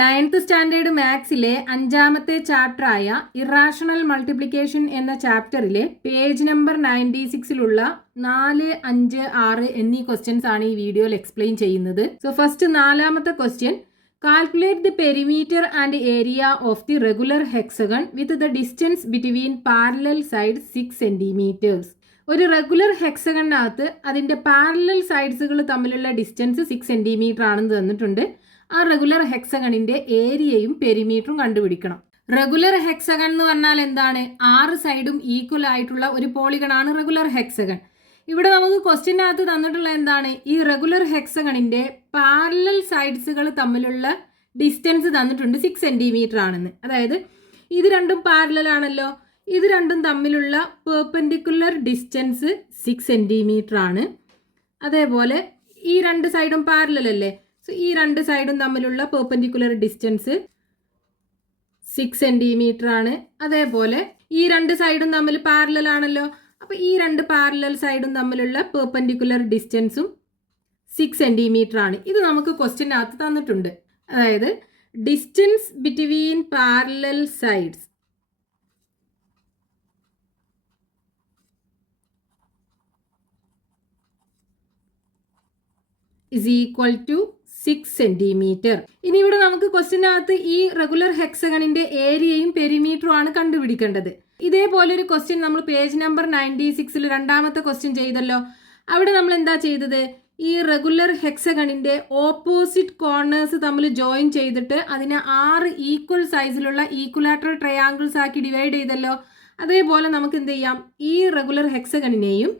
9th standard മാത്സിലെ 5ാമത്തെ ചാപ്റ്ററായ irrational multiplication എന്ന ചാപ്റ്ററിലെ page number 96ലുള്ള 4, 5, 6 എന്നീ questions ആണ് ഈ വീഡിയോയിൽ എക്സ്പ്ലെയിൻ ചെയ്യുന്നത്. സോ ഫസ്റ്റ് 4ാമത്തെ question, calculate the perimeter and area of the regular hexagon with the distance between parallel side 6 centimetres. ഒരു regular ഹെക്സഗണിനകത്ത് അതിൻ്റെ പാരലൽ സൈഡ്സുകൾ തമ്മിലുള്ള ഡിസ്റ്റൻസ് 6 സെന്റിമീറ്റർ ആണെന്ന് തന്നിട്ടുണ്ട്. ആ റെഗുലർ ഹെക്സഗണിന്റെ ഏരിയയും പെരിമീറ്ററും കണ്ടുപിടിക്കണം. റെഗുലർ ഹെക്സഗൺ എന്ന് പറഞ്ഞാൽ എന്താണ്? 6 സൈഡും ഈക്വൽ ആയിട്ടുള്ള ഒരു പോളിഗണാണ് റെഗുലർ ഹെക്സഗൺ. ഇവിടെ നമുക്ക് ക്വസ്റ്റ്യനകത്ത് തന്നിട്ടുള്ള എന്താണ്? ഈ റെഗുലർ ഹെക്സഗണിന്റെ പാരലൽ സൈഡ്സുകൾ തമ്മിലുള്ള ഡിസ്റ്റൻസ് തന്നിട്ടുണ്ട് 6 സെന്റിമീറ്റർ ആണെന്ന്. അതായത് ഇത് രണ്ടും പാരലൽ ആണല്ലോ, ഇത് രണ്ടും തമ്മിലുള്ള പെർപെൻഡിക്കുലർ ഡിസ്റ്റൻസ് 6 സെന്റിമീറ്റർ ആണ്. അതേപോലെ ഈ രണ്ട് സൈഡും പാരലൽ അല്ലേ, സോ ഈ രണ്ട് സൈഡും തമ്മിലുള്ള പെർപെൻഡിക്കുലർ ഡിസ്റ്റൻസ് 6 സെന്റിമീറ്റർ ആണ്. അതേപോലെ ഈ രണ്ട് സൈഡും തമ്മിൽ പാരലൽ ആണല്ലോ, അപ്പോൾ ഈ രണ്ട് പാരലൽ സൈഡും തമ്മിലുള്ള പെർപെൻഡിക്കുലർ ഡിസ്റ്റൻസും 6 സെന്റിമീറ്റർ ആണ്. ഇത് നമുക്ക് ക്വസ്റ്റ്യനകത്ത് തന്നിട്ടുണ്ട്. അതായത് distance between parallel sides is equal to 6 centimetre. ഇനി ഇവിടെ നമുക്ക് ക്വസ്റ്റ്യനകത്ത് ഈ റെഗുലർ ഹെക്സഗണിന്റെ ഏരിയയും പെരിമീറ്ററും ആണ് കണ്ടുപിടിക്കേണ്ടത്. ഇതേപോലെ ഒരു ക്വസ്റ്റ്യൻ നമ്മൾ പേജ് നമ്പർ 96ൽ 2ാമത്തെ ക്വസ്റ്റ്യൻ ചെയ്തല്ലോ. അവിടെ നമ്മൾ എന്താ ചെയ്തത്? ഈ റെഗുലർ ഹെക്സഗണിന്റെ ഓപ്പോസിറ്റ് കോർണേഴ്സ് തമ്മിൽ ജോയിൻ ചെയ്തിട്ട് അതിനെ 6 ഈക്വൽ സൈസിലുള്ള ഈക്വലാറ്ററൽ ട്രയാങ്കിൾസ് ആക്കി ഡിവൈഡ് ചെയ്തല്ലോ. അതേപോലെ നമുക്ക് എന്ത് ചെയ്യാം? ഈ റെഗുലർ ഹെക്സഗണിനെയും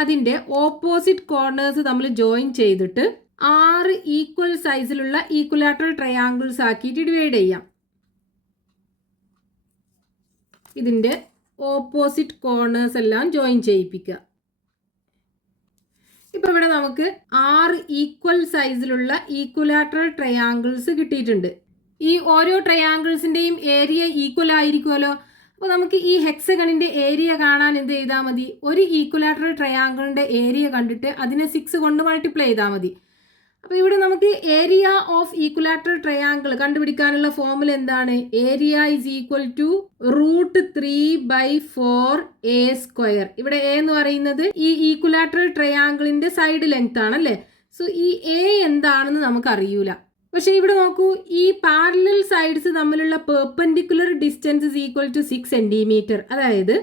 അതിൻ്റെ ഓപ്പോസിറ്റ് കോർണേഴ്സ് തമ്മിൽ ജോയിൻ ചെയ്തിട്ട് 6 ഈക്വൽ സൈസിലുള്ള ഈക്വലാറ്ററൽ ട്രയാങ്കിൾസ് ആക്കിയിട്ട് ഡിവൈഡ് ചെയ്യാം. ഇതിൻ്റെ ഓപ്പോസിറ്റ് കോർണേഴ്സ് എല്ലാം ജോയിൻ ചെയ്യിപ്പിക്കുക. ഇപ്പം ഇവിടെ നമുക്ക് 6 ഈക്വൽ സൈസിലുള്ള ഈക്വലാറ്ററൽ ട്രയാങ്കിൾസ് കിട്ടിയിട്ടുണ്ട്. ഈ ഓരോ ട്രയാങ്കിൾസിൻ്റെയും ഏരിയ ഈക്വൽ ആയിരിക്കുമല്ലോ. അപ്പോൾ നമുക്ക് ഈ ഹെക്സഗണിൻ്റെ ഏരിയ കാണാൻ എന്ത് ചെയ്താൽ മതി? ഒരു ഈക്വലാറ്ററൽ ട്രയാങ്കിളിൻ്റെ ഏരിയ കണ്ടിട്ട് അതിനെ 6 കൊണ്ട് മൾട്ടിപ്ലൈ ചെയ്താൽ മതി. അപ്പോൾ ഇവിടെ നമുക്ക് ഏരിയ ഓഫ് ഈക്വലാറ്ററൽ ട്രയാങ്കിൾ കണ്ടുപിടിക്കാനുള്ള ഫോർമുല എന്താണ്? Area is equal to √3/4 a². ഇവിടെ എ എന്ന് പറയുന്നത് ഈ ഈക്വലാറ്ററൽ ട്രയാങ്കിളിൻ്റെ സൈഡ് ലെങ്ത് ആണല്ലേ. സോ ഈ എ എന്താണെന്ന് നമുക്ക് അറിയൂല. പക്ഷെ ഇവിടെ നോക്കൂ, ഈ പാരലൽ സൈഡ്സ് തമ്മിലുള്ള perpendicular distance is equal to 6 centimetre. അതായത്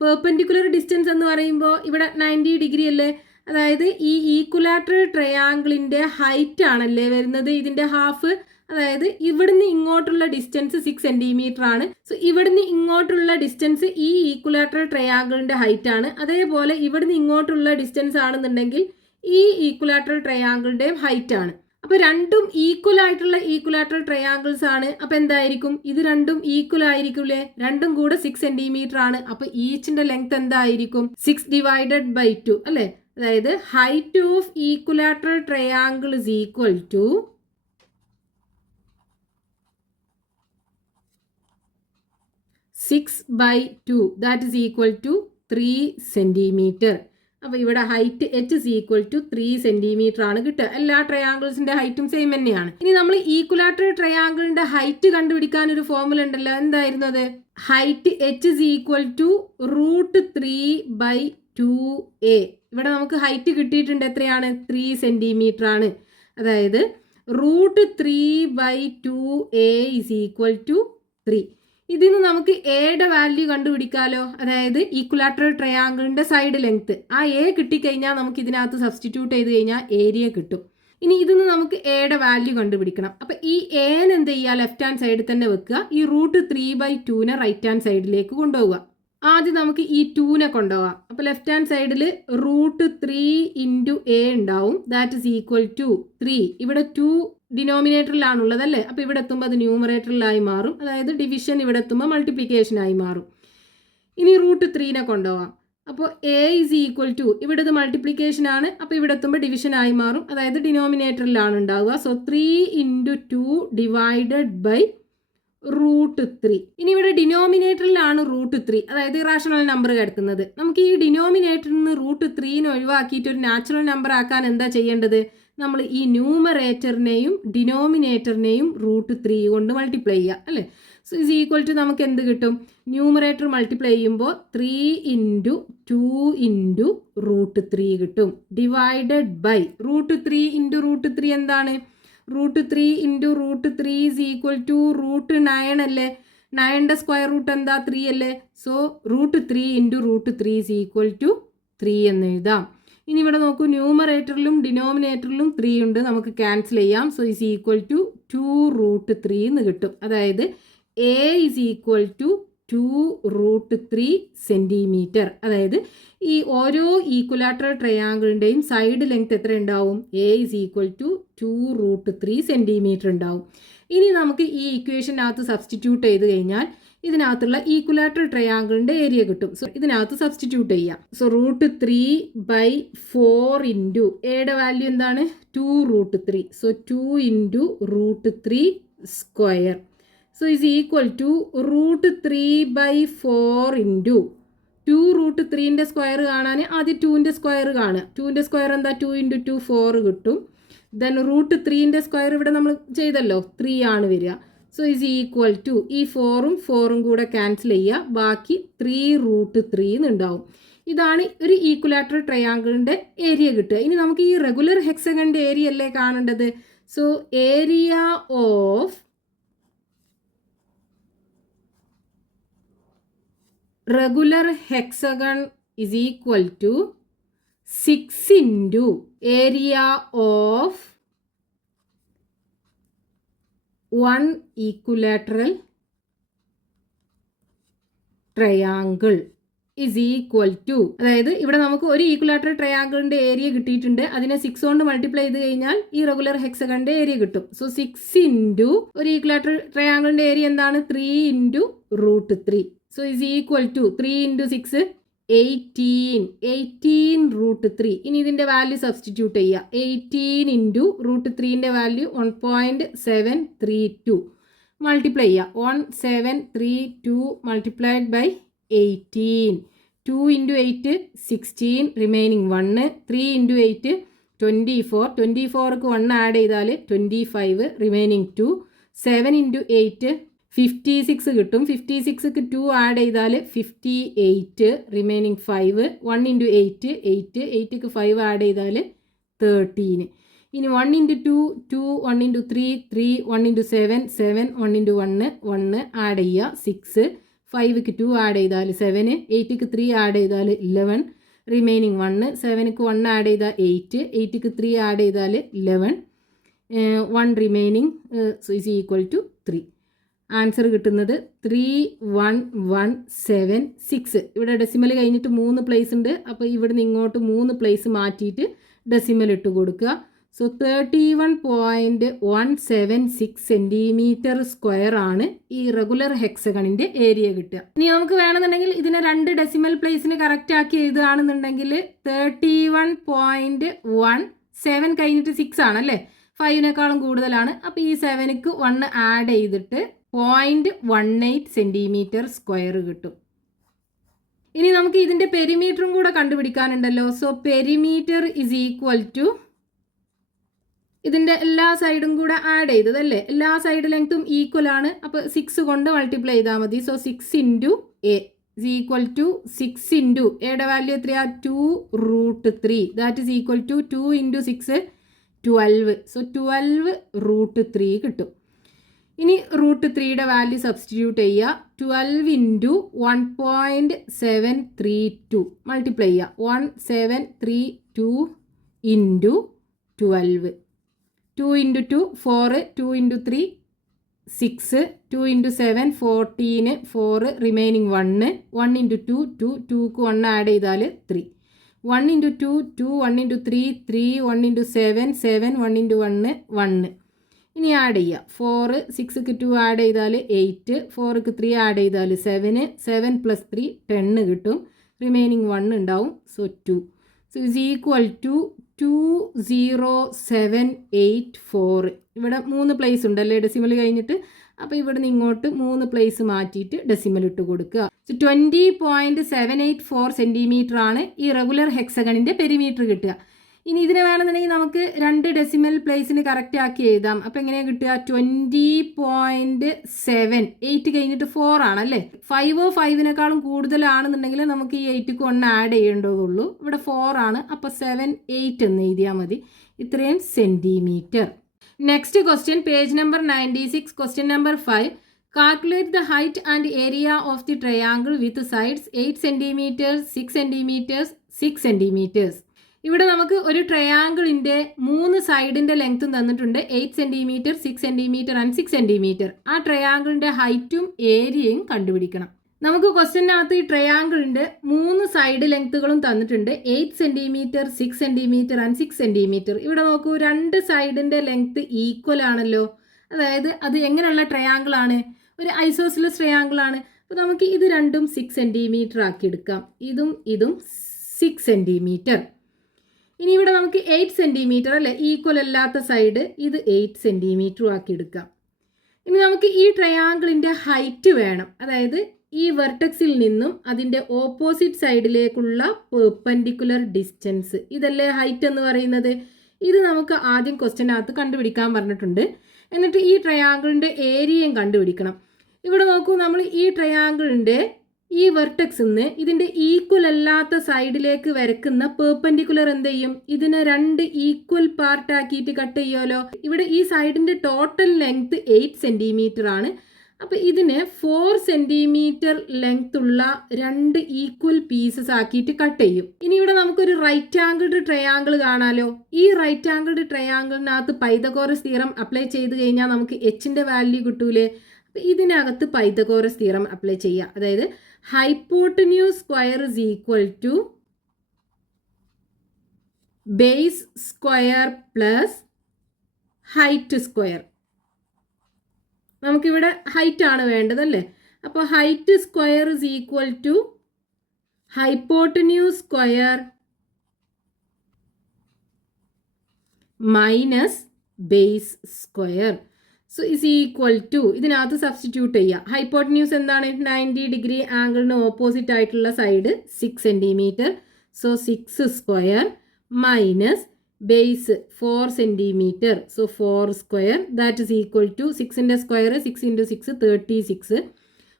പെർപെൻഡിക്കുലർ ഡിസ്റ്റൻസ് എന്ന് പറയുമ്പോൾ ഇവിടെ 90 ഡിഗ്രി അല്ലേ. അതായത് ഈ ഈക്വലാറ്ററൽ ട്രയാങ്കിളിൻ്റെ ഹൈറ്റ് ആണല്ലേ വരുന്നത്, ഇതിൻ്റെ ഹാഫ്. അതായത് ഇവിടുന്ന് ഇങ്ങോട്ടുള്ള ഡിസ്റ്റൻസ് 6 സെന്റിമീറ്റർ ആണ്. സോ ഇവിടുന്ന് ഇങ്ങോട്ടുള്ള ഡിസ്റ്റൻസ് ഈ ഈക്വലാറ്ററൽ ട്രയാങ്കിളിൻ്റെ ഹൈറ്റ് ആണ്. അതേപോലെ ഇവിടുന്ന് ഇങ്ങോട്ടുള്ള ഡിസ്റ്റൻസ് ആണെന്നുണ്ടെങ്കിൽ ഈ ഈക്വലാറ്ററൽ ട്രയാങ്കിളിൻ്റെയും ഹൈറ്റ് ആണ്. അപ്പോൾ രണ്ടും ഈക്വൽ ആയിട്ടുള്ള ഈക്വലാറ്ററൽ ട്രയാങ്കിൾസ് ആണ്. അപ്പോൾ എന്തായിരിക്കും? ഇത് രണ്ടും ഈക്വൽ ആയിരിക്കില്ലേ? രണ്ടും കൂടെ 6 സെന്റിമീറ്റർ ആണ്. അപ്പോൾ ഈച്ചിന്റെ ലെങ്ത് എന്തായിരിക്കും? 6/2 അല്ലേ. അതായത് height of equilateral triangle is equal to 6/2. That is equal to 3 centimetre. അപ്പോൾ ഇവിടെ height h is equal to 3 centimetre ആണ് കിട്ടുക. എല്ലാ ട്രയാങ്കിൾസിന്റെ ഹൈറ്റും സെയിം തന്നെയാണ്. ഇനി നമ്മൾ ഈക്വലാറ്ററൽ ട്രയാങ്കിളിന്റെ ഹൈറ്റ് കണ്ടുപിടിക്കാൻ ഒരു ഫോർമുല ഉണ്ടല്ലോ. എന്തായിരുന്നു അത്? Height h is equal to √3/2a. ഇവിടെ നമുക്ക് ഹൈറ്റ് കിട്ടിയിട്ടുണ്ട്. എത്രയാണ്? 3 സെന്റിമീറ്റർ ആണ്. അതായത് √3/2a ഇസ് ഈക്വൽ ടു 3. ഇതിന് നമുക്ക് എയുടെ വാല്യൂ കണ്ടുപിടിക്കാമല്ലോ. അതായത് ഈക്വലാറ്ററൽ ട്രയാങ്കിളിൻ്റെ സൈഡ് ലെങ്ത്. ആ എ കിട്ടിക്കഴിഞ്ഞാൽ നമുക്ക് ഇതിനകത്ത് സബ്സ്റ്റിറ്റ്യൂട്ട് ചെയ്ത് കഴിഞ്ഞാൽ ഏരിയ കിട്ടും. ഇനി ഇതിന് നമുക്ക് എയുടെ വാല്യൂ കണ്ടുപിടിക്കണം. അപ്പോൾ ഈ എന് എന്ത് ചെയ്യുക? ലെഫ്റ്റ് ഹാൻഡ് സൈഡിൽ തന്നെ വെക്കുക. ഈ √3/2നെ റൈറ്റ് ഹാൻഡ് സൈഡിലേക്ക് കൊണ്ടുപോവുക. ആദ്യം നമുക്ക് ഈ 2നെ കൊണ്ടുപോകാം. അപ്പോൾ ലെഫ്റ്റ് ഹാൻഡ് സൈഡിൽ √3 × a ഉണ്ടാവും. That is equal to 3. ഇവിടെ 2 ഡിനോമിനേറ്ററിലാണുള്ളത് അല്ലേ. അപ്പോൾ ഇവിടെ എത്തുമ്പോൾ അത് ന്യൂമറേറ്ററിലായി മാറും. അതായത് ഡിവിഷൻ ഇവിടെ എത്തുമ്പോൾ മൾട്ടിപ്ലിക്കേഷനായി മാറും. ഇനി √3നെ കൊണ്ടുപോകാം. അപ്പോൾ a ഇസ് ഈക്വൽ ടു, ഇവിടെ ഇത് മൾട്ടിപ്ലിക്കേഷൻ ആണ്. അപ്പോൾ ഇവിടെ എത്തുമ്പോൾ ഡിവിഷൻ ആയി മാറും. അതായത് ഡിനോമിനേറ്ററിലാണ് ഉണ്ടാവുക. So 3 × 2 divided by √3. ഇനി ഇവിടെ ഡിനോമിനേറ്ററിലാണ് √3, അതായത് ഇറാഷണൽ നമ്പർ കിടക്കുന്നത്. നമുക്ക് ഈ ഡിനോമിനേറ്ററിൽ നിന്ന് √3 ഒഴിവാക്കിയിട്ട് ഒരു നാച്ചുറൽ നമ്പർ ആക്കാൻ എന്താ ചെയ്യേണ്ടത്? നമ്മൾ ഈ ന്യൂമറേറ്ററിനെയും ഡിനോമിനേറ്ററിനെയും √3 കൊണ്ട് മൾട്ടിപ്ലൈ ചെയ്യുക അല്ലേ. സോ ഇസ് ഈക്വൽ ടു നമുക്ക് എന്ത് കിട്ടും? ന്യൂമറേറ്റർ മൾട്ടിപ്ലൈ ചെയ്യുമ്പോൾ 3 × 2 × √3 കിട്ടും. ഡിവൈഡഡ് ബൈ √3 × √3 എന്താണ്? √3 × √3 ഈസ് ഈക്വൽ ടു √9 അല്ലേ. 9ന്റെ സ്ക്വയർ റൂട്ട് എന്താ? 3 അല്ലേ. സോ √3 × √3 ഈസ് ഈക്വൽ ടു 3 എന്ന് എഴുതാം. ഇനി ഇവിടെ നോക്കൂ, ന്യൂമറേറ്ററിലും ഡിനോമിനേറ്ററിലും 3 ഉണ്ട്, നമുക്ക് ക്യാൻസൽ ചെയ്യാം. സോ ഈസ് ഈക്വൽ ടു 2√3 എന്ന് കിട്ടും. അതായത് A is equal to 2√3 centimetre. അതായത് ഈ ഓരോ ഈക്വലാറ്ററൽ ട്രയാങ്കിളിൻ്റെയും സൈഡ് ലെങ്ത് എത്ര ഉണ്ടാവും? A is equal to 2√3 centimetre ഉണ്ടാവും. ഇനി നമുക്ക് ഈ ഇക്വേഷനകത്ത് സബ്സ്റ്റിറ്റ്യൂട്ട് ചെയ്ത് കഴിഞ്ഞാൽ ഇതിനകത്തുള്ള ഈക്വലാറ്ററൽ ട്രയാങ്കിളിൻ്റെ ഏരിയ കിട്ടും. സോ ഇതിനകത്ത് സബ്സ്റ്റിറ്റ്യൂട്ട് ചെയ്യാം. സോ √3/4 ഇൻറ്റു എയുടെ വാല്യൂ എന്താണ്? 2√3. So 2 × √3 square. So is equal to √3/4 into 2√3ൻ്റെ സ്ക്വയർ കാണാൻ ആദ്യം 2ൻ്റെ സ്ക്വയർ കാണുക. 2ൻ്റെ സ്ക്വയർ എന്താ? 2 × 2 4 കിട്ടും. ദെൻ √3ൻ്റെ സ്ക്വയർ ഇവിടെ നമ്മൾ ചെയ്തല്ലോ, 3 ആണ് വരിക. സോ ഈസ് ഈക്വൽ ടു ഈ 4ഉം 4ഉം കൂടെ ക്യാൻസൽ ചെയ്യുക, ബാക്കി 3√3 എന്നുണ്ടാവും. ഇതാണ് ഒരു ഈക്വലാറ്ററൽ ട്രയാങ്കിളിൻ്റെ ഏരിയ കിട്ടുക. ഇനി നമുക്ക് ഈ റെഗുലർ ഹെക്സഗണിൻ്റെ ഏരിയ അല്ലേ കാണേണ്ടത്. So area of regular hexagon is equal to 6 into area of 1 equilateral triangle is equal to, അതായത് ഇവിടെ നമുക്ക് ഒരു ഈക്വലാറ്ററൽ ട്രയാങ്കിളിൻ്റെ ഏരിയ കിട്ടിയിട്ടുണ്ട്. അതിനെ 6 കൊണ്ട് മൾട്ടിപ്ലൈ ചെയ്ത് കഴിഞ്ഞാൽ ഈ റെഗുലർ ഹെക്സഗണിൻ്റെ ഏരിയ കിട്ടും. സോ 6 ഇൻറ്റു ഒരു ഈക്വലാറ്ററൽ ട്രയാങ്കിളിൻ്റെ ഏരിയ എന്താണ്? 3 × √3. So is equal to 3 × 6 18√3. ഇനി ഇതിൻ്റെ വാല്യൂ സബ്സ്റ്റിറ്റ്യൂട്ട് ചെയ്യുക. 18 × √3ൻ്റെ വാല്യൂ 1.732 മൾട്ടിപ്ലൈ ചെയ്യുക. 1732 മൾട്ടിപ്ലൈഡ് ബൈ 18. 2 × 8 16, റിമൈനിങ് 1. 3 × 8 24. 24ക്ക് 1 ആഡ് ചെയ്താൽ 25, റിമൈനിങ് 2. 7 × 8 56 കിട്ടും. 56ക്ക് 2 ആഡ് ചെയ്താൽ 58, റിമൈനിങ് 5. 1 × 8 8, 8ക്ക് 5 ആഡ് ചെയ്താൽ 13. ഇനി 1 × 2 2, 1 × 3 3, 1 × 7 7, 1 × 1 1 ആഡ് ചെയ്യുക 6. 5ക്ക് 2 ആഡ് ചെയ്താൽ 7, 8ക്ക് 3 ആഡ് ചെയ്താൽ 11, റിമൈനിങ് 1. 7ക്ക് 1 ആഡ് ചെയ്താൽ 8, 8ക്ക് 3 ആഡ് ചെയ്താൽ 11, 1 remaining. So is equal to 3. Answer കിട്ടുന്നത് 3117.6. ഇവിടെ ഡെസിമൽ കഴിഞ്ഞിട്ട് 3 പ്ലേസ് ഉണ്ട്. അപ്പോൾ ഇവിടുന്ന് ഇങ്ങോട്ട് 3 പ്ലേസ് മാറ്റിയിട്ട് ഡെസിമൽ ഇട്ട് കൊടുക്കുക. സോ 31.176 സെൻറ്റിമീറ്റർ സ്ക്വയർ ആണ് ഈ റെഗുലർ ഹെക്സഗണിൻ്റെ ഏരിയ കിട്ടുക. ഇനി നമുക്ക് വേണമെന്നുണ്ടെങ്കിൽ ഇതിനെ 2 ഡെസിമൽ പ്ലേസിന് കറക്റ്റ് ആക്കി എഴുതുകയാണെന്നുണ്ടെങ്കിൽ 31.1, 7 കഴിഞ്ഞിട്ട് 6 ആണല്ലേ, 5നേക്കാളും കൂടുതലാണ്. അപ്പോൾ ഈ 7ക്ക് 1 ആഡ് ചെയ്തിട്ട് 0.18 സെൻറ്റിമീറ്റർ സ്ക്വയർ കിട്ടും. ഇനി നമുക്ക് ഇതിൻ്റെ പെരിമീറ്ററും കൂടെ കണ്ടുപിടിക്കാനുണ്ടല്ലോ. So perimeter is equal to ഇതിൻ്റെ എല്ലാ സൈഡും കൂടെ ആഡ് ചെയ്തതല്ലേ, എല്ലാ സൈഡ് ലെങ്ത്തും ഈക്വൽ ആണ്. അപ്പോൾ 6 കൊണ്ട് മൾട്ടിപ്ലൈ ചെയ്താൽ മതി. So 6 × a is equal to 6 × എയുടെ വാല്യൂ എത്രയാ? 2√3. That is equal to 2 × 6 12. So 12√3 കിട്ടും. ഇനി √3യുടെ വാല്യൂ സബ്സ്റ്റിറ്റ്യൂട്ട് ചെയ്യുക. 12 × 1.732 മൾട്ടിപ്ലൈ ചെയ്യുക. 1732 × 12. 2 × 2 4, 2 × 3 6, 2 × 7 14, 4 റിമൈനിങ് 1. 1 × 2 2, 2ക്ക് 1 ആഡ് ചെയ്താൽ 3. 1 × 2 2, 1 × 3 3, 1 × 7 7, 1 × 1 1. ഇനി ആഡ് ചെയ്യുക. 4, 6ക്ക് 2 ആഡ് ചെയ്താൽ 8, 4ക്ക് 3 ആഡ് ചെയ്താൽ 7, 7 + 3 10 കിട്ടും. റിമൈനിങ് 1 ഉണ്ടാവും. So 2. So is equal to 20784. ഇവിടെ 3 പ്ലേസ് ഉണ്ടല്ലേ ഡെസിമൽ കഴിഞ്ഞിട്ട്. അപ്പോൾ ഇവിടെ നിന്ന് ഇങ്ങോട്ട് 3 പ്ലേസ് മാറ്റിയിട്ട് ഡെസിമൽ ഇട്ട് കൊടുക്കുക. സോ 20.784 സെൻറ്റിമീറ്റർ ആണ് ഈ റെഗുലർ ഹെക്സഗണിൻ്റെ പെരിമീറ്റർ കിട്ടുക. ഇനി ഇതിനെ വേണമെന്നുണ്ടെങ്കിൽ നമുക്ക് 2 ഡെസിമൽ പ്ലേസിന് കറക്റ്റ് ആക്കി എഴുതാം. അപ്പോൾ എങ്ങനെയാണ് കിട്ടുക? 20.7. 8 കഴിഞ്ഞിട്ട് 4 ആണല്ലേ. 5 5നേക്കാളും കൂടുതലാണെന്നുണ്ടെങ്കിൽ നമുക്ക് ഈ 8ക്ക് 1 ആഡ് ചെയ്യേണ്ടതുള്ളൂ. ഇവിടെ 4 ആണ്. അപ്പോൾ 7 8 എന്ന് എഴുതിയാൽ മതി. ഇത്രയും centimetre. Next question, page number 96, question number 5. Calculate the height and area of the triangle with sides 8 cm, 6 cm, 6 cm. ഇവിടെ നമുക്ക് ഒരു ട്രയാങ്കിളിൻ്റെ 3 സൈഡിൻ്റെ ലെങ്ത്തും തന്നിട്ടുണ്ട്. 8 cm, 6 cm ആൻഡ് 6 cm. ആ ട്രയാങ്കിളിൻ്റെ ഹൈറ്റും ഏരിയയും കണ്ടുപിടിക്കണം. നമുക്ക് ക്വസ്റ്റ്യനകത്ത് ഈ ട്രയാങ്കിളിൻ്റെ 3 സൈഡ് ലെങ്ത്തുകളും തന്നിട്ടുണ്ട്. 8 cm, 6 cm ആൻഡ് 6 cm. ഇവിടെ നോക്കൂ, 2 സൈഡിൻ്റെ ലെങ്ത്ത് ഈക്വൽ ആണല്ലോ. അതായത് അത് എങ്ങനെയുള്ള ട്രയാങ്കിൾ ആണ്? ഒരു ഐസോസിലസ് ട്രയാങ്കിൾ ആണ്. അപ്പോൾ നമുക്ക് ഇത് രണ്ടും 6 cm ആക്കി എടുക്കാം. ഇതും 6 cm. ഇനി ഇവിടെ നമുക്ക് 8 cm അല്ലേ, ഈക്വൽ അല്ലാത്ത സൈഡ്, ഇത് 8 cm ആക്കി എടുക്കാം. ഇനി നമുക്ക് ഈ ട്രയാങ്കിളിൻ്റെ ഹൈറ്റ് വേണം. അതായത് ഈ വെർട്ടെക്സിൽ നിന്നും അതിൻ്റെ ഓപ്പോസിറ്റ് സൈഡിലേക്കുള്ള പെർപെൻഡിക്കുലർ ഡിസ്റ്റൻസ്, ഇതല്ലേ ഹൈറ്റ് എന്ന് പറയുന്നത്. ഇത് നമുക്ക് ആദ്യം ക്വസ്റ്റ്യനകത്ത് കണ്ടുപിടിക്കാൻ പറഞ്ഞിട്ടുണ്ട്. എന്നിട്ട് ഈ ട്രയാങ്കിളിൻ്റെ ഏരിയയും കണ്ടുപിടിക്കണം. ഇവിടെ നോക്കൂ, നമ്മൾ ഈ ട്രയാങ്കിളിൻ്റെ ഈ വെർട്ടെക്സിൽ നിന്ന് ഇതിൻ്റെ ഈക്വൽ അല്ലാത്ത സൈഡിലേക്ക് വരയ്ക്കുന്ന പെർപെൻഡിക്കുലർ എന്ത് ചെയ്യും? ഇതിനെ 2 ഈക്വൽ പാർട്ട് ആക്കിയിട്ട് കട്ട് ചെയ്യുമല്ലോ. ഇവിടെ ഈ സൈഡിൻ്റെ ടോട്ടൽ ലെങ്ത് 8 cm ആണ്. അപ്പോൾ ഇതിനെ 4 cm ലെങ്ത് ഉള്ള 2 ഈക്വൽ പീസസ് ആക്കിയിട്ട് കട്ട് ചെയ്യും. ഇനി ഇവിടെ നമുക്കൊരു റൈറ്റ് ആംഗിൾഡ് ട്രയാങ്കിൾ കാണാലോ. ഈ റൈറ്റ് ആംഗിൾഡ് ട്രയാങ്കിളിനകത്ത് പൈതഗോറസ് തിയറം അപ്ലൈ ചെയ്ത് കഴിഞ്ഞാൽ നമുക്ക് എച്ചിൻ്റെ വാല്യൂ കിട്ടൂലേ. അപ്പോൾ ഇതിനകത്ത് പൈതഗോറസ് തിയറം അപ്ലൈ ചെയ്യുക. അതായത് hypotenuse square is equal to base square plus height square. നമുക്കിവിടെ ഹൈറ്റ് ആണ് വേണ്ടതല്ലേ. അപ്പോൾ height square is equal to hypotenuse square minus base square. So is equal to, ഇതിനകത്ത് സബ്സ്റ്റിറ്റ്യൂട്ട് ചെയ്യുക. ഹൈപ്പോട്ടന്യൂസ് എന്താണ്? 90 ഡിഗ്രി ആംഗിളിന് ഓപ്പോസിറ്റ് ആയിട്ടുള്ള side 6 cm. So 6 square minus base 4 cm. So 4 square that is equal to 6ൻ്റെ സ്ക്വയർ 6 × 6 36.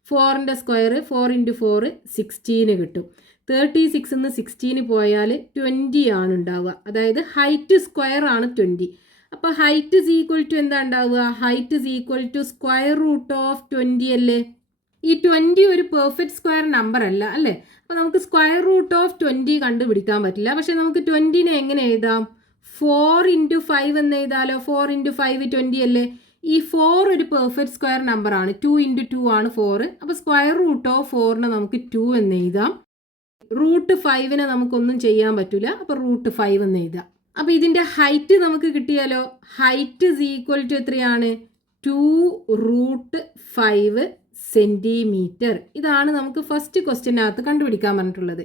4ൻ്റെ square 4 × 4 16 കിട്ടും. 36 നിന്ന് 16 പോയാൽ 20 ആണ് ഉണ്ടാവുക. അതായത് ഹൈറ്റ് സ്ക്വയർ ആണ് 20. അപ്പോൾ ഹൈറ്റ് ഇസ് ഈക്വൽ ടു എന്താ ഉണ്ടാവുക? Height is equal to square root of 20 അല്ലേ. ഈ 20 ഒരു പെർഫെക്റ്റ് സ്ക്വയർ നമ്പർ അല്ല അല്ലേ. അപ്പോൾ നമുക്ക് സ്ക്വയർ റൂട്ട് ഓഫ് 20 കണ്ടുപിടിക്കാൻ പറ്റില്ല. പക്ഷേ നമുക്ക് 20നെ എങ്ങനെ എഴുതാം? 4 × 5 എന്ന് എഴുതാലോ. 4 × 5 20 അല്ലേ. ഈ 4 ഒരു പെർഫെക്റ്റ് സ്ക്വയർ നമ്പർ ആണ്. 2 × 2 ആണ് 4. അപ്പോൾ സ്ക്വയർ റൂട്ട് ഓഫ് 4നെ നമുക്ക് 2 എന്ന് എഴുതാം. റൂട്ട് 5നെ നമുക്കൊന്നും ചെയ്യാൻ പറ്റില്ല. അപ്പോൾ റൂട്ട് 5 എന്ന് എഴുതാം. അപ്പോൾ ഇതിൻ്റെ ഹൈറ്റ് നമുക്ക് കിട്ടിയാലോ. ഹൈറ്റ് ഇസ് ഈക്വൽ ടു എത്രയാണ്? 2√5 cm. ഇതാണ് നമുക്ക് ഫസ്റ്റ് ക്വസ്റ്റ്യനകത്ത് കണ്ടുപിടിക്കാൻ പറഞ്ഞിട്ടുള്ളത്.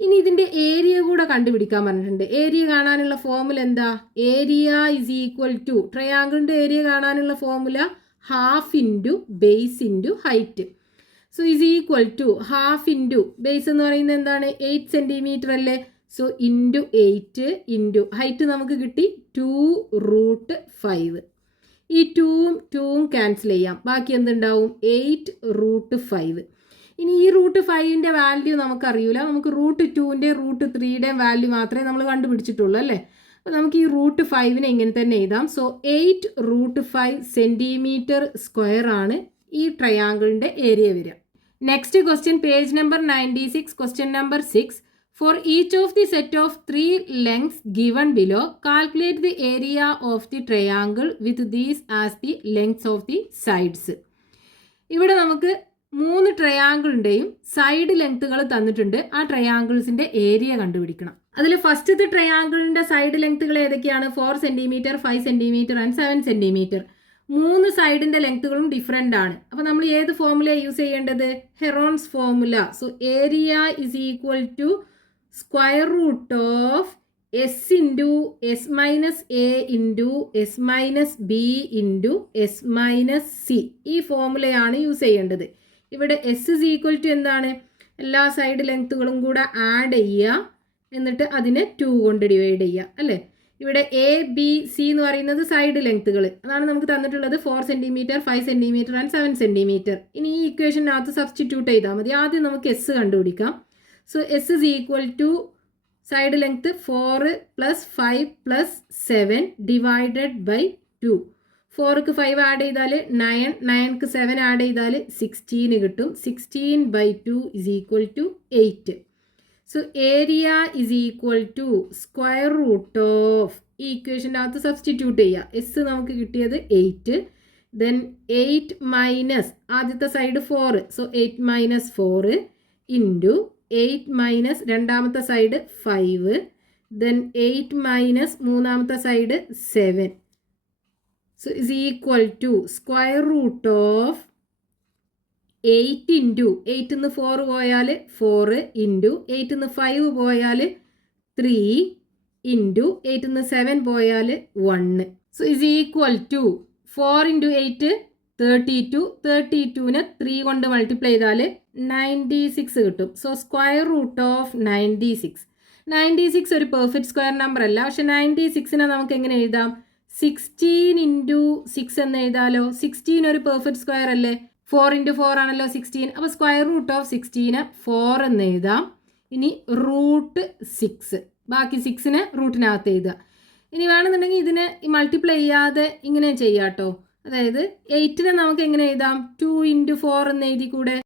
ഇനി ഇതിൻ്റെ ഏരിയ കൂടെ കണ്ടുപിടിക്കാൻ പറഞ്ഞിട്ടുണ്ട്. ഏരിയ കാണാനുള്ള ഫോർമുല എന്താ? ഏരിയ ഇസ് ഈക്വൽ ടു, ട്രയാങ്കിളിൻ്റെ ഏരിയ കാണാനുള്ള formula half into base into height. So is equal to half into base എന്ന് പറയുന്നത് എന്താണ്? 8 cm അല്ലേ. സോ ഇൻറ്റു 8 ഇൻറ്റു ഹൈറ്റ് നമുക്ക് കിട്ടി 2√5. ഈ 2ഉം ക്യാൻസൽ ചെയ്യാം. ബാക്കി എന്തുണ്ടാവും? 8√5. ഇനി ഈ √5ൻ്റെ വാല്യൂ നമുക്കറിയില്ല. നമുക്ക് √2ൻ്റെ √3യുടെ വാല്യൂ മാത്രമേ നമ്മൾ കണ്ടുപിടിച്ചിട്ടുള്ളൂ അല്ലേ. അപ്പോൾ നമുക്ക് ഈ √5നെ ഇങ്ങനെ തന്നെ എഴുതാം. സോ 8√5 cm സ്ക്വയർ ആണ് ഈ ട്രയാങ്കിളിൻ്റെ ഏരിയ വരിക. Next question, page number 96, question number 6. For each of the set of 3 lengths given below, calculate the area of the triangle with these as the lengths of the sides. ഇവിടെ നമുക്ക് 3 ട്രയാങ്കിളിൻ്റെയും side ലെങ്ത്തുകൾ തന്നിട്ടുണ്ട്. ആ ട്രയാങ്കിൾസിൻ്റെ area കണ്ടുപിടിക്കണം. അതിൽ ഫസ്റ്റത്തെ ട്രയാങ്കിളിൻ്റെ side ലെങ്ത്തുകൾ ഏതൊക്കെയാണ്? 4 cm, 5 cm and 7 cm. 3 സൈഡിൻ്റെ ലെങ്ത്തുകളും ഡിഫറെൻ്റ് ആണ്. അപ്പോൾ നമ്മൾ ഏത് ഫോർമുല യൂസ് ചെയ്യേണ്ടത്? Heron's formula. So area is equal to square root of S into S minus A into S minus B into S minus C. ഈ ഫോർമുലയാണ് യൂസ് ചെയ്യേണ്ടത്. ഇവിടെ എസ് ഇസ് ഈക്വൽ ടു എന്താണ്? എല്ലാ സൈഡ് ലെങ്ത്തുകളും കൂടെ add ചെയ്യുക. എന്നിട്ട് അതിനെ 2 കൊണ്ട് ഡിവൈഡ് ചെയ്യുക അല്ലേ. ഇവിടെ എ ബി സി എന്ന് പറയുന്നത് സൈഡ് ലെങ്ത്തുകൾ, അതാണ് നമുക്ക് തന്നിട്ടുള്ളത് 4 സെൻറ്റിമീറ്റർ 5 സെൻറ്റിമീറ്റർ ആൻഡ് 7 സെൻറ്റിമീറ്റർ. ഇനി ഈ ഇക്വേഷനകത്ത് സബ്സ്റ്റിറ്റ്യൂട്ട് ചെയ്താൽ മതി. ആദ്യം നമുക്ക് എസ് കണ്ടുപിടിക്കാം. So S is equal to side length 4 + 5 + 7 divided by 2. 4ക്ക് 5 ആഡ് ചെയ്താൽ 9, 9ക്ക് 7 ആഡ് ചെയ്താൽ 16 കിട്ടും. 16/2 is equal to 8. So area is equal to square root of, ഈ ഇക്വേഷനകത്ത് സബ്സ്റ്റിറ്റ്യൂട്ട് ചെയ്യുക. എസ് നമുക്ക് കിട്ടിയത് 8, ദെൻ 8 മൈനസ് ആദ്യത്തെ സൈഡ് 4, സോ 8 - 4 ഇൻറ്റു 8 - രണ്ടാമത്തെ സൈഡ് 5, ദെൻ 8 - മൂന്നാമത്തെ side 7. So is equal to square root of 8 into 8ന്ന് 4 പോയാൽ 4 ഇൻറ്റു 8ന്ന് 5 പോയാൽ 3 ഇൻറ്റു 8ന്ന് 7 പോയാൽ 1. So is equal to 4 into 8 32, 32നെ 3 കൊണ്ട് മൾട്ടിപ്ലൈ ചെയ്താൽ 96 കിട്ടും. സോ സ്ക്വയർ റൂട്ട് ഓഫ് 96 ഒരു പെർഫെക്റ്റ് സ്ക്വയർ നമ്പർ അല്ല, പക്ഷെ 96നെ നമുക്ക് എങ്ങനെ എഴുതാം? 16 ഇൻറ്റു 6 എന്ന് എഴുതാലോ. 16 ഒരു പെർഫെക്റ്റ് സ്ക്വയർ അല്ലേ, 4 ഇൻറ്റു 4 ആണല്ലോ 16. അപ്പോൾ സ്ക്വയർ റൂട്ട് ഓഫ് 16 4 എന്ന് എഴുതാം. ഇനി റൂട്ട് 6, ബാക്കി 6നെ റൂട്ടിനകത്ത് എഴുതുക. ഇനി വേണമെന്നുണ്ടെങ്കിൽ ഇതിനെ മൾട്ടിപ്ലൈ ചെയ്യാതെ ഇങ്ങനെ ചെയ്യാം കേട്ടോ. അതായത് 8നെ നമുക്ക് എങ്ങനെ എഴുതാം? 2 ഇൻറ്റു 4 എന്ന് എഴുതി കൂടെ.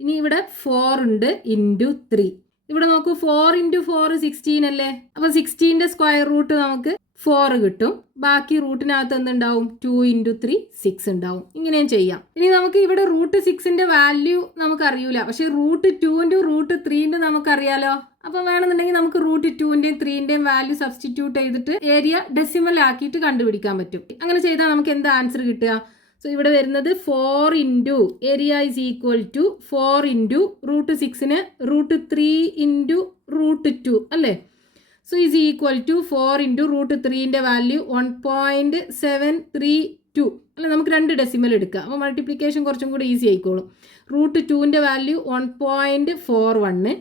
ഇനി ഇവിടെ 4 ഉണ്ട് ഇൻറ്റു 3. ഇവിടെ നോക്കൂ, 4 ഇൻറ്റു 4 16 അല്ലേ. അപ്പോൾ 16ന്റെ സ്ക്വയർ റൂട്ട് നമുക്ക് 4 കിട്ടും. ബാക്കി റൂട്ടിനകത്ത് എന്തുണ്ടാവും? 2 ഇൻറ്റു 3 6 ഉണ്ടാവും. ഇങ്ങനെയും ചെയ്യാം. ഇനി നമുക്ക് ഇവിടെ റൂട്ട് 6ന്റെ വാല്യൂ നമുക്ക് അറിയൂല, പക്ഷേ റൂട്ട് 2 റൂട്ട് 3 നമുക്കറിയാലോ. അപ്പം വേണമെന്നുണ്ടെങ്കിൽ നമുക്ക് റൂട്ട് 2ന്റെയും 3ന്റെയും വാല്യൂ സബ്സ്റ്റിറ്റ്യൂട്ട് ചെയ്തിട്ട് ഏരിയ ഡെസിമൽ ആക്കിയിട്ട് കണ്ടുപിടിക്കാൻ പറ്റും. അങ്ങനെ ചെയ്താൽ നമുക്ക് എന്താ ആൻസർ കിട്ടുക? സോ ഇവിടെ വരുന്നത് 4 into area is equal to 4 into root 6ന് റൂട്ട് 3 ഇൻറ്റു റൂട്ട് 2 അല്ലേ. So is equal to 4 into root 3ന്റെ വാല്യൂ 1.732 അല്ല. നമുക്ക് 2 ഡെസിമൽ എടുക്കാം, അപ്പോൾ മൾട്ടിപ്ലിക്കേഷൻ കുറച്ചും കൂടി ഈസി ആയിക്കോളും. റൂട്ട് 2ന്റെ വാല്യൂ 1.41.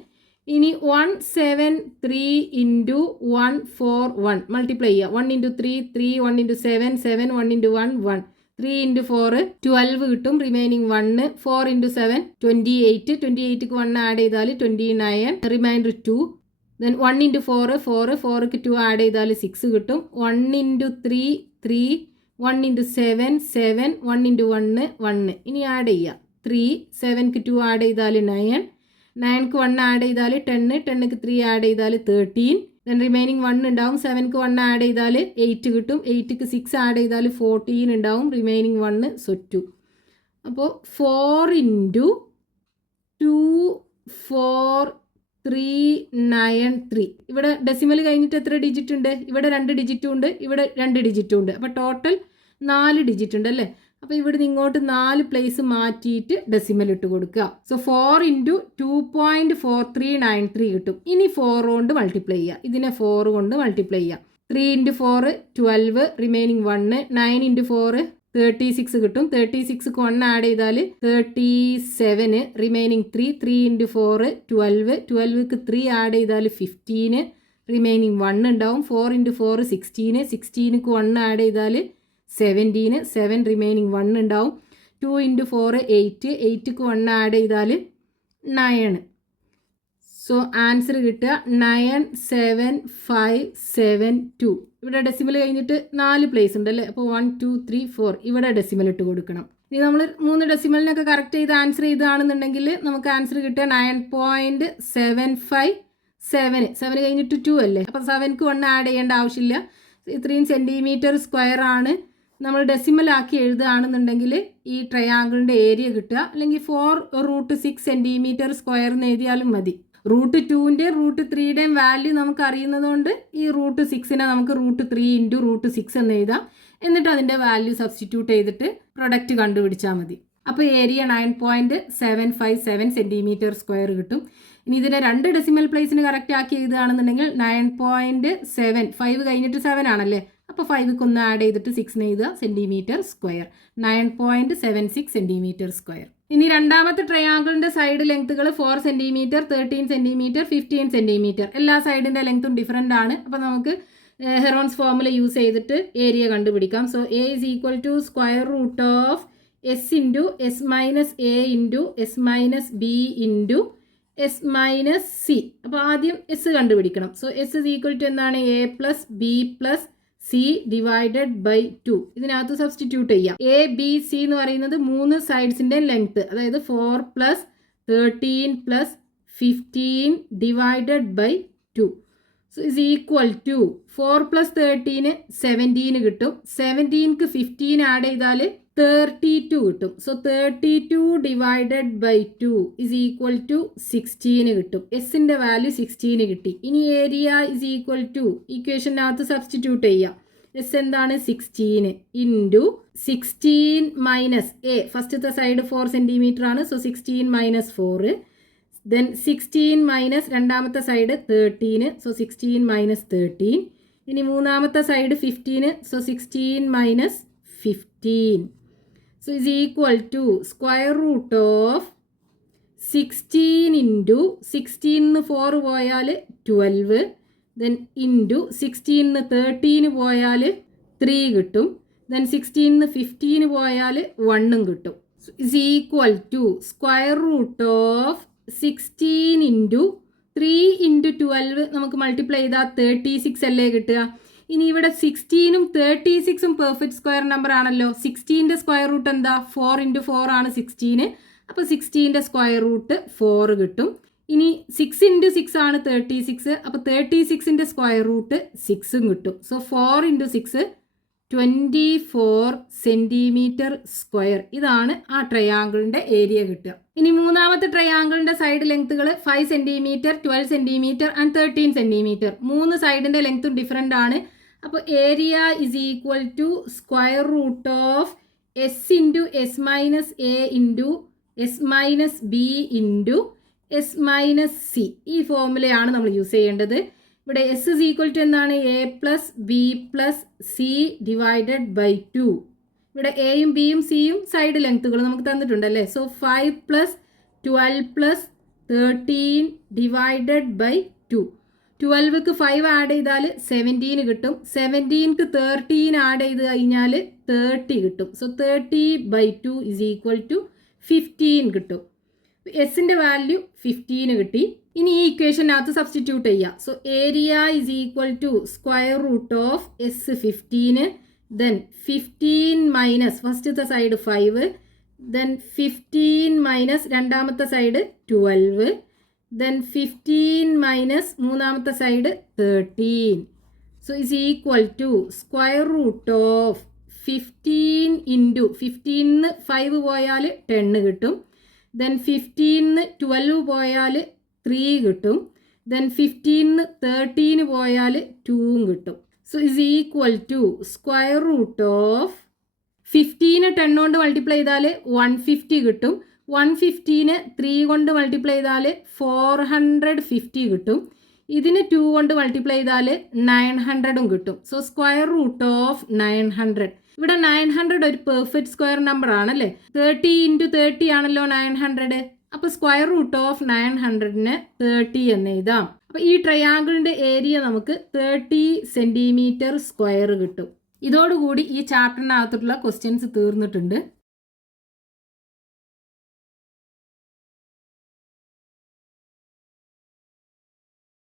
ഇനി 173 ഇൻറ്റു 141 മൾട്ടിപ്ലൈ ചെയ്യുക. 1 ഇൻറ്റു 3 3, 1 ഇൻറ്റു 7 7, 1 ഇൻറ്റു 1 1, 3 ഇൻറ്റു 4 12 കിട്ടും. റിമൈനിങ് 1. 4 ഇൻറ്റു 7 28, 28ക്ക് 1 ആഡ് ചെയ്താൽ 29, റിമൈൻഡർ 2. ദെൻ 1 ഇൻറ്റു 4 4, 4ക്ക് 2 ആഡ് ചെയ്താൽ 6 കിട്ടും. 1 ഇൻറ്റു 3 3, 1 ഇൻറ്റു 7 7, 1 ഇൻറ്റു 1 1. ഇനി ആഡ് ചെയ്യുക. 3, 7ക്ക് 2 ആഡ് ചെയ്താൽ 9, 9ക്ക് 1 ആഡ് ചെയ്താൽ 10, 10ക്ക് 3 ആഡ് ചെയ്താൽ 13. ദെൻ റിമൈനിങ് 1 ഉണ്ടാവും. 7ക്ക് 1 ആഡ് ചെയ്താൽ 8 കിട്ടും. 8ക്ക് 6 ആഡ് ചെയ്താൽ 14 ഉണ്ടാവും. Remaining 1, so 2. അപ്പോൾ 4 ഇൻറ്റു 2 4 3 9 3. ഇവിടെ ഡെസിമൽ കഴിഞ്ഞിട്ട് എത്ര ഡിജിറ്റ് ഉണ്ട്? ഇവിടെ 2 ഡിജിറ്റും ഉണ്ട്, ഇവിടെ 2 ഡിജിറ്റും ഉണ്ട്. അപ്പോൾ ടോട്ടൽ 4 ഡിജിറ്റ് ഉണ്ട് അല്ലേ. അപ്പോൾ ഇവിടുന്ന് ഇങ്ങോട്ട് 4 പ്ലേസ് മാറ്റിയിട്ട് ഡെസിമൽ ഇട്ട് കൊടുക്കുക. സോ 4 ഇൻറ്റു 2.4393 കിട്ടും. ഇനി 4 കൊണ്ട് മൾട്ടിപ്ലൈ ചെയ്യുക. ഇതിനെ 4 കൊണ്ട് മൾട്ടിപ്ലൈ ചെയ്യുക. 3 ഇൻറ്റു 4 12, റിമൈനിങ് 1. 9 ഇൻറ്റു 4 36 കിട്ടും. 36ക്ക് 1 ആഡ് ചെയ്താൽ 37, റിമൈനിങ് 3. 3 ഇൻറ്റു 4 12, 12ക്ക് 3 ആഡ് ചെയ്താൽ 15, റിമൈനിങ് 1 ഉണ്ടാവും. 4 ഇൻറ്റു 4 16, 16ക്ക് 1 ആഡ് ചെയ്താൽ 17, 7, റിമൈനിങ് 1 ഉണ്ടാവും. 2 ഇൻറ്റു 4 8, 8ക്ക് 1 ആഡ് ചെയ്താൽ 9. സോ ആൻസർ കിട്ടുക 97572. ഇവിടെ ഡെസിമൽ കഴിഞ്ഞിട്ട് 4 പ്ലേസ് ഉണ്ടല്ലേ. അപ്പോൾ 1 2 3 4 ഇവിടെ ഡെസിമൽ ഇട്ട് കൊടുക്കണം. ഇനി നമ്മൾ 3 ഡെസിമലിനൊക്കെ കറക്റ്റ് ചെയ്ത് ആൻസർ ചെയ്താണെന്നുണ്ടെങ്കിൽ നമുക്ക് ആൻസർ കിട്ടുക 9.757. 7 കഴിഞ്ഞിട്ട് 2 അല്ലേ. അപ്പോൾ 7ക്ക് 1 ആഡ് ചെയ്യേണ്ട ആവശ്യമില്ല. ഇത്രയും സെൻറ്റിമീറ്റർ സ്ക്വയർ ആണ്. നമ്മൾ ഡെസിമൽ ആക്കി എഴുതുകയാണെന്നുണ്ടെങ്കിൽ ഈ ട്രയാങ്കിളിൻ്റെ ഏരിയ കിട്ടുക. അല്ലെങ്കിൽ 4√6 സെൻറ്റിമീറ്റർ സ്ക്വയർ എന്ന് എഴുതിയാലും മതി. റൂട്ട് 2ന്റെയും റൂട്ട് 3യുടെയും വാല്യൂ നമുക്ക് അറിയുന്നത് കൊണ്ട് ഈ റൂട്ട് 6നെ നമുക്ക് റൂട്ട് 3 ഇൻറ്റു റൂട്ട് 6 എന്ന് എഴുതാം. എന്നിട്ട് അതിൻ്റെ വാല്യൂ സബ്സ്റ്റിറ്റ്യൂട്ട് ചെയ്തിട്ട് പ്രൊഡക്റ്റ് കണ്ടുപിടിച്ചാൽ മതി. അപ്പോൾ ഏരിയ 9.757 സെൻറ്റിമീറ്റർ സ്ക്വയർ കിട്ടും. ഇനി ഇതിനെ 2 ഡെസിമൽ പ്ലേസിന് കറക്റ്റ് ആക്കി എഴുതുകയാണെന്നുണ്ടെങ്കിൽ 9.7, 5 കഴിഞ്ഞിട്ട് 7 ആണല്ലേ. അപ്പോൾ 5ക്ക് ഒന്ന് ആഡ് ചെയ്തിട്ട് 6 എഴുതുക, സെൻറ്റിമീറ്റർ സ്ക്വയർ, 9.76 സെൻറ്റിമീറ്റർ സ്ക്വയർ. ഇനി രണ്ടാമത്തെ ട്രയാങ്കിളിൻ്റെ സൈഡ് ലെങ്ത്തുകൾ 4 സെൻറ്റിമീറ്റർ, 13 സെൻറ്റിമീറ്റർ, 15 സെൻറ്റിമീറ്റർ. എല്ലാ സൈഡിൻ്റെ ലെങ്ത്തും ഡിഫറൻ്റ് ആണ്. അപ്പോൾ നമുക്ക് ഹെറോൺസ് ഫോർമുല യൂസ് ചെയ്തിട്ട് ഏരിയ കണ്ടുപിടിക്കാം. So A is equal to square root of S into S minus A into S minus B into S minus C. അപ്പോൾ ആദ്യം എസ് കണ്ടുപിടിക്കണം. So S is equal to എന്താണ്? A plus B plus C divided by 2. ഇതിനകത്ത് substitute ചെയ്യാം. A B C എന്ന് പറയുന്നത് 3 സൈഡ്സിൻ്റെ length, അതായത് 4 plus 13 plus 15 divided by 2. So is equal to 4 plus 13 17 കിട്ടും. 17ക്ക് 15 ആഡ് ചെയ്താൽ 32 കിട്ടും. So 32 divided by 2 is equal to 16 കിട്ടും. എസിൻ്റെ വാല്യൂ 16 കിട്ടി. ഇനി ഏരിയ ഇസ് ഈക്വൽ ടു ഇക്വേഷനകത്ത് സബ്സ്റ്റിറ്റ്യൂട്ട് ചെയ്യാം. എസ് എന്താണ്? 16 ഇൻറ്റു 16 മൈനസ് എ, ഫസ്റ്റത്തെ സൈഡ് 4 സെൻറ്റിമീറ്റർ ആണ്. സോ 16 മൈനസ് 4, ദെൻ 16 മൈനസ് രണ്ടാമത്തെ സൈഡ് 13, സോ 16 മൈനസ് 13. ഇനി മൂന്നാമത്തെ side 15, so 16 minus 15. So is equal to square root of 16 into 16 4 പോയാൽ 12, then into 16 13 പോയാൽ 3 കിട്ടും, then 16 15 പോയാൽ 1 കിട്ടും. So is equal to square root of 16 into 3 into 12 നമുക്ക് മൾട്ടിപ്ലൈ ചെയ്താൽ 36 അല്ലേ കിട്ടുക. ഇനി ഇവിടെ 16ഉം 36ഉം പെർഫെക്റ്റ് സ്ക്വയർ നമ്പർ ആണല്ലോ. 16ൻ്റെ സ്ക്വയർ റൂട്ട് എന്താ? 4 into 4 ആണ് 16. അപ്പോൾ 16ൻ്റെ സ്ക്വയർ റൂട്ട് 4 കിട്ടും. ഇനി 6 into 6 ആണ് 36. അപ്പോൾ 36ൻ്റെ സ്ക്വയർ റൂട്ട് 6ഉം കിട്ടും. So 4 into 6 24 centimetre square. ഇതാണ് ആ ട്രയാങ്കിളിൻ്റെ ഏരിയ കിട്ടുക. ഇനി മൂന്നാമത്തെ ട്രയാങ്കിളിൻ്റെ സൈഡ് ലെങ്ത്തുകൾ 5 സെൻറ്റിമീറ്റർ, 12 സെൻറ്റിമീറ്റർ ആൻഡ് 13 സെൻറ്റിമീറ്റർ. 3 സൈഡിൻ്റെ ലെങ്ത്തും ഡിഫറൻ്റ് ആണ്. അപ്പോൾ area is equal to square root of S into S minus A into S minus B into S minus C. ഈ ഫോർമുലയാണ് നമ്മൾ യൂസ് ചെയ്യേണ്ടത്. ഇവിടെ എസ് ഇസ് ഈക്വൽ ടു എന്താണ്? A plus B plus C divided by 2. ഇവിടെ എയും ബിയും സിയും സൈഡ് ലെങ്ത്തുകൾ നമുക്ക് തന്നിട്ടുണ്ടല്ലേ. So 5 plus 12 plus 13 divided by 2. 12ക്ക് 5 ആഡ് ചെയ്താൽ 17 കിട്ടും. 17ക്ക് 13 ആഡ് ചെയ്ത് കഴിഞ്ഞാൽ 30 കിട്ടും. So 30 by 2 is equal to 15 കിട്ടും. എസിൻ്റെ വാല്യൂ 15 കിട്ടി. ഇനി ഈ ഇക്വേഷനകത്ത് സബ്സ്റ്റിറ്റ്യൂട്ട് ചെയ്യാം. So area is equal to square root of S 15, then 15 minus ഫസ്റ്റത്തെ സൈഡ് 5, ദെൻ 15 മൈനസ് രണ്ടാമത്തെ സൈഡ് 12, then 15 മൈനസ് മൂന്നാമത്തെ side 13. So is equal to square root of 15 into 15 5 പോയാൽ 10 കിട്ടും, then 15 12 പോയാൽ 3 കിട്ടും, then 15 13 പോയാൽ 2 കിട്ടും. So is equal to square root of 15 10 കൊണ്ട് മൾട്ടിപ്ലൈ ചെയ്താൽ 150 കിട്ടും. 150നെ 3 കൊണ്ട് മൾട്ടിപ്ലൈ ചെയ്താൽ 450 കിട്ടും. ഇതിന് 2 കൊണ്ട് മൾട്ടിപ്ലൈ ചെയ്താൽ 900ഉം കിട്ടും. So square root of 900. ഇവിടെ 900 ഒരു പെർഫെക്റ്റ് സ്ക്വയർ നമ്പർ ആണല്ലേ. 30 into 30 ആണല്ലോ 900. അപ്പോൾ സ്ക്വയർ റൂട്ട് ഓഫ് 900ന് 30 എന്ന് എഴുതാം. അപ്പോൾ ഈ ട്രയാങ്കിളിൻ്റെ ഏരിയ നമുക്ക് 30 സെൻറ്റിമീറ്റർ സ്ക്വയർ കിട്ടും. ഇതോടുകൂടി ഈ ചാപ്റ്ററിനകത്തുള്ള ക്വസ്റ്റ്യൻസ് തീർന്നിട്ടുണ്ട്.